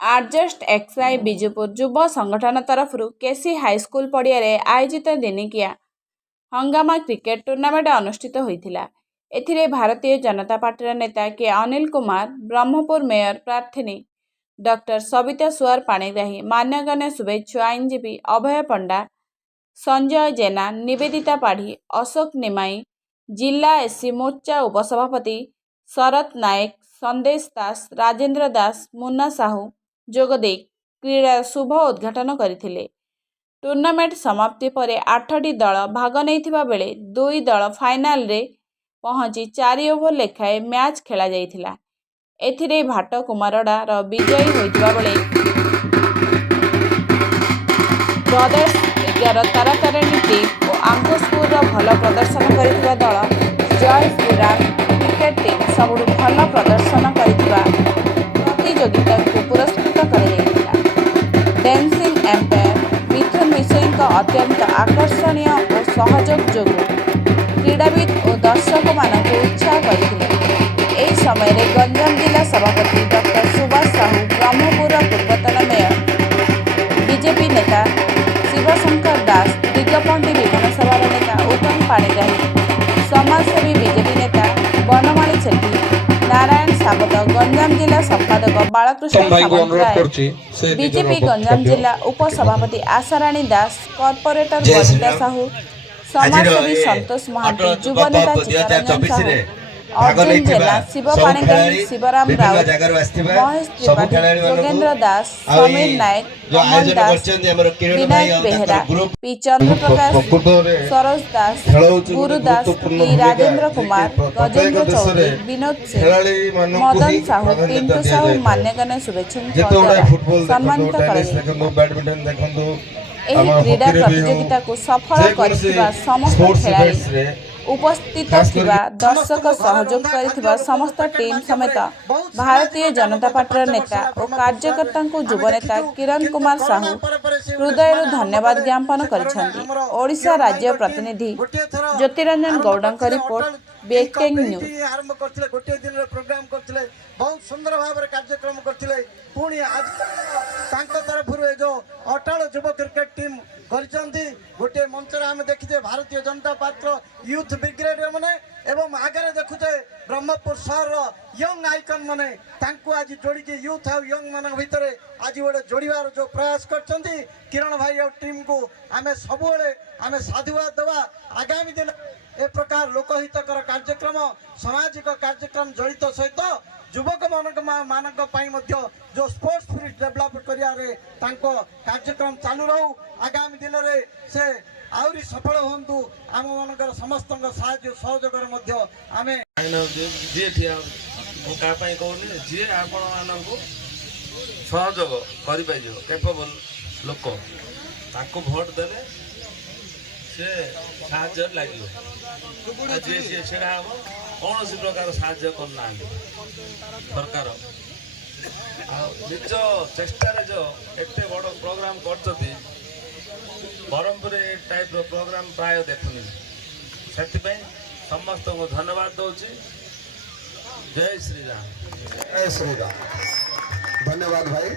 आर्जेस्ट XI बिजुपुर युव संगठन तरफ केसी high school पड़िया आयोजित दिनिकिया हंगामा क्रिकेट टूर्नामेंट अनुष्ठित होता। एथिरे भारतीय जनता पार्टी नेता के अनिल कुमार, ब्रह्मपुर मेयर प्रार्थिनी डॉक्टर सविता सुआर पाणिग्राही, मान्यगण्य शुभेच्छु आईनजीवी अभय पंडा, संजय जेना, निवेदिता पाढ़ी, अशोक निमाई, जिला एससी मोर्चा उपसभापति शरत नायक, संदेश दास, राजेंद्र दास, मुन्ना साहू जोगदे क्रीड़ा शुभ उद्घाटन करथिले। टूर्नामेंट समाप्ति पर 8टी दल भाग नैथिबा बेले 2 दल फाइनाल रे पहुंची 4 ओभर लेखाए मैच खेला जाइथिला। एथिरे भाट कुमारडा र विजयी होइतिबा बेले ब्रदर्स 11 तारातारिणी टीम और आंकुशपुर भल प्रदर्शन करथिबा दल जय श्रीराम क्रिकेट टीम सबुठु भल प्रदर्शन करथिबा प्रतियोगिता को पुरस्कृत कराଯାଇଥିଲା। डांसिंग एम्पायर मिथुन विषयी अत्यंत आकर्षणीय और सहयोग जो क्रीड़ाविद और दर्शक मानक उत्साह करथिले। एही समय रे गंजाम जिला सभापति डॉक्टर सुभाष साहू, ब्रह्मपुर पूर्वतन मेयर बीजेपी नेता शिवशंकर दास, दिगपंडी विधानसभा नेता उत्तम पाणिग्राही, समाजसेवी बीजेपी नेता बनमाली सेठी, नारायण सावत, गंजाम जिला संपादक बालकृष्ण सामंतराय, बीजेपी गंजाम जिला उपसभापति आशाराणी दास, कॉर्पोरेटर बनिता साहू, समाजसेवी संतोष महांती, युव नेता चित्तरंजन साहू, अर्जुन जेना, शिव पाणिग्राही, शिवराम राउत, महेश त्रिपाठी, योगेंद्र दास, समीर नायक, अमन दास, विनायक बेहरा, पी चंद्र प्रकाश, सरोज दास, गुरु दास, पी राजेंद्र कुमार, गजेंद्र चौधरी, विनोद सिंह, मदन साहू, पिंटू साहू मान्यगण्य शुभेच्छुओं सम्मानित कर क्रीड़ा प्रतियोगिता को सफल कर समस्त खिलाड़ी उपस्थित थिबा दर्शक सहयोग करिथिबा समस्त टीम समेत भारतीय जनता पार्टी नेता और कार्यकर्ता को युव नेता किरण कुमार साहू हृदय धन्यवाद ज्ञापन करिसेंती। ओडिशा राज्य प्रतिनिधि ज्योतिरंजन गौड़क रिपोर्ट ब्रेकिंग न्यूज। आरंभ करथिले गोटे दिन प्रोग्राम करथिले, बहुत सुंदर भाव में कार्यक्रम करथिले। पुणी आज तांको तरफ जो अटाल युव क्रिकेट टीम करचंती गोटे मंच आम देखिए Bharatiya Janata party youth brigade मैंने एवं आगे देखुचे ब्रह्मपुर सहर यंग आइकन मैंने आज जोड़ी यूथ और यंग मान भितर आज गोटे जोड़ार जो प्रयास करचंती किरण भाई और टीम को आम सब आम साधुवाद देवा। आगामी दिन ए प्रकार लोकहितकर कार्यक्रम सामाजिक कार्यक्रम जड़ित सहित युवक मानक जो स्पोर्ट्स स्पिरिट डेवलप करियारे तांको कार्यक्रम चालू रहू। आगामी दिन में से आउरी सफल होंतु आम मानकर समस्त साहाय्य सहयोग आम जी ठिया कहूनी जी आपण मानक सहयोग कर कैपेबल लोक ताको भोट देले से साहाଯ୍ୟ लगे जी सी छेड़ा हम कौन सी प्रकार साहाଯ୍ୟ करना सरकार निज चेष्टार जो एत बड़ प्रोग्राम कर ब्रह्मपुर टाइप प्रोग्राम प्राय देखुनि से समस्त को धन्यवाद दूसरी। जय श्रीराम। जय श्रीराम। धन्यवाद भाई।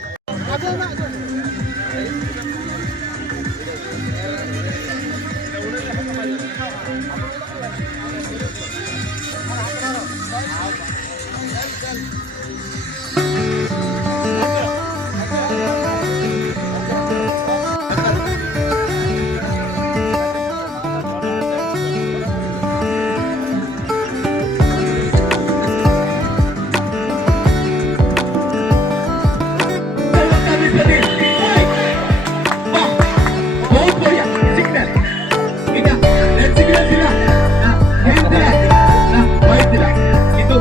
itu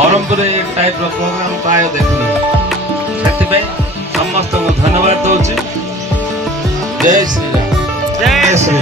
ବ୍ରହ୍ମପୁରରେ ଏ ଟାଇପ୍ର ପ୍ରୋଗ୍ରାମ ପ୍ରାୟ ଦେଖୁନି। ସେଥିପାଇଁ ସମସ୍ତଙ୍କୁ ଧନ୍ୟବାଦ ଦେଉଛି। ଜୟ ଶ୍ରୀରାମ। ଜୟ ଶ୍ରୀ